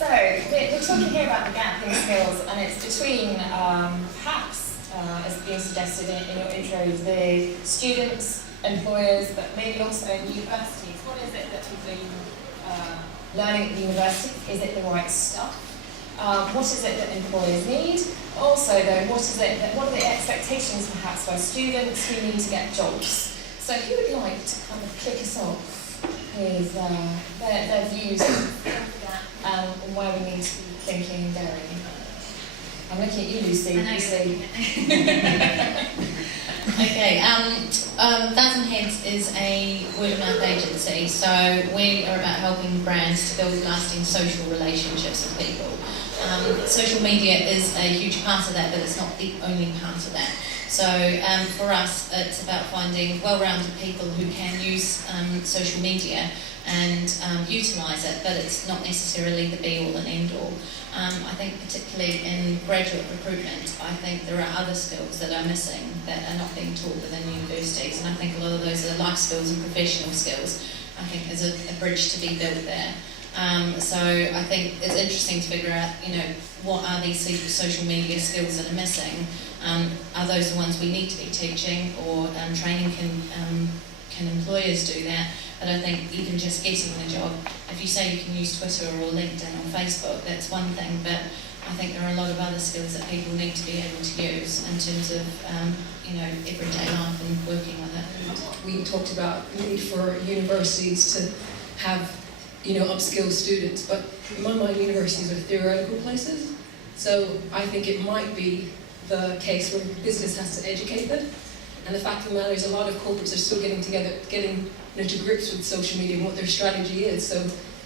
So, we're talking here about the gap in skills, and it's between, perhaps, as being suggested in your intro, the students, employers, but maybe also universities. What is it that people are learning at the university? Is it the right stuff? What is it that employers need? Also, though, what are the expectations perhaps by students who need to get jobs? So, who would like to kind of kick us off with their views on where we need to be thinking and going? I'm looking at you, Lucy. Okay, Thousand Heads is a word of mouth agency, so we are about helping brands to build lasting social relationships with people. Social media is a huge part of that, but it's not the only part of that. So for us, it's about finding well-rounded people who can use social media and utilise it, but it's not necessarily the be-all and end-all. I think particularly in graduate recruitment, I think there are other skills that are missing that are not being taught within universities, and I think a lot of those are life skills and professional skills. I think there's a bridge to be built there. So I think it's interesting to figure out, what are these social media skills that are missing? Are those the ones we need to be teaching, or training can employers do that? But I think even just getting the job, if you say you can use Twitter or LinkedIn or Facebook, that's one thing, but I think there are a lot of other skills that people need to be able to use in terms of, everyday life and working with it. We talked about the need for universities to have, upskill students, but in my mind, universities are theoretical places. So I think it might be the case where business has to educate them. And the fact of the matter is, a lot of corporates are still getting together, getting to grips with social media and what their strategy is. So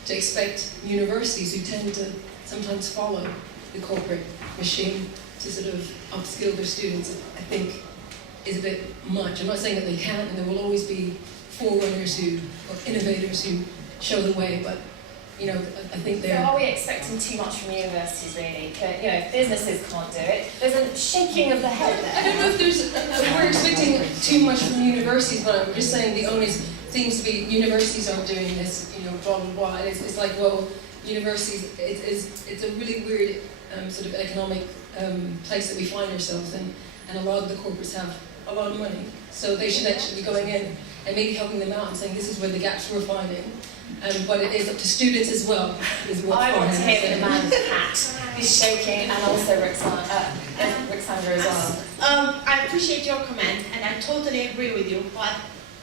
to expect universities who tend to sometimes follow the corporate machine to sort of upskill their students, I think is a bit much. I'm not saying that they can't, and there will always be forerunners or innovators who show the way, but I think they're... So are we expecting too much from universities, really? If businesses can't do it, there's a shaking of the head there. I don't know if we're expecting too much from universities, but I'm just saying the onus seems to be universities aren't doing this, blah, blah, blah. It's like, well, universities, it's a really weird sort of economic place that we find ourselves in, and a lot of the corporates have a lot of money, so they should actually be going in and maybe helping them out and saying, this is where the gaps we're finding. But it is up to students as well. I want to hear the man's hat is shaking, and also Ruxandra as well. I appreciate your comment, and I totally agree with you, but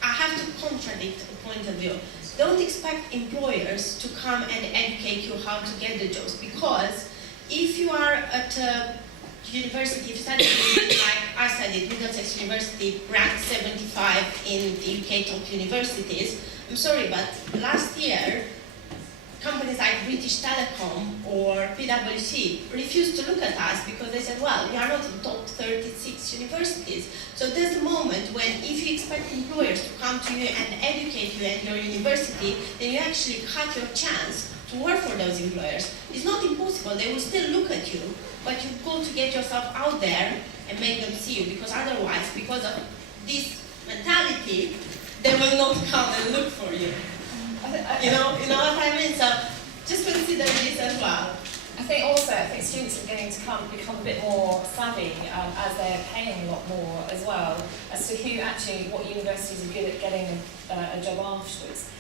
I have to contradict a point of view. Don't expect employers to come and educate you how to get the jobs, because if you are at a university, if you study, like I studied, Middlesex University, ranked 75 in the UK top universities. I'm sorry, but last year, companies like British Telecom or PwC refused to look at us because they said, well, we are not in top 36 universities. So there's a moment when if you expect employers to come to you and educate you at your university, then you actually cut your chance to work for those employers. It's not impossible, they will still look at you, but you've got to get yourself out there and make them see you, because otherwise, because of this mentality, they will not come and look for you. You know what I mean? So just consider this as well. I think students are going to become a bit more savvy as they're paying a lot more as well, as to what universities are good at getting a job afterwards.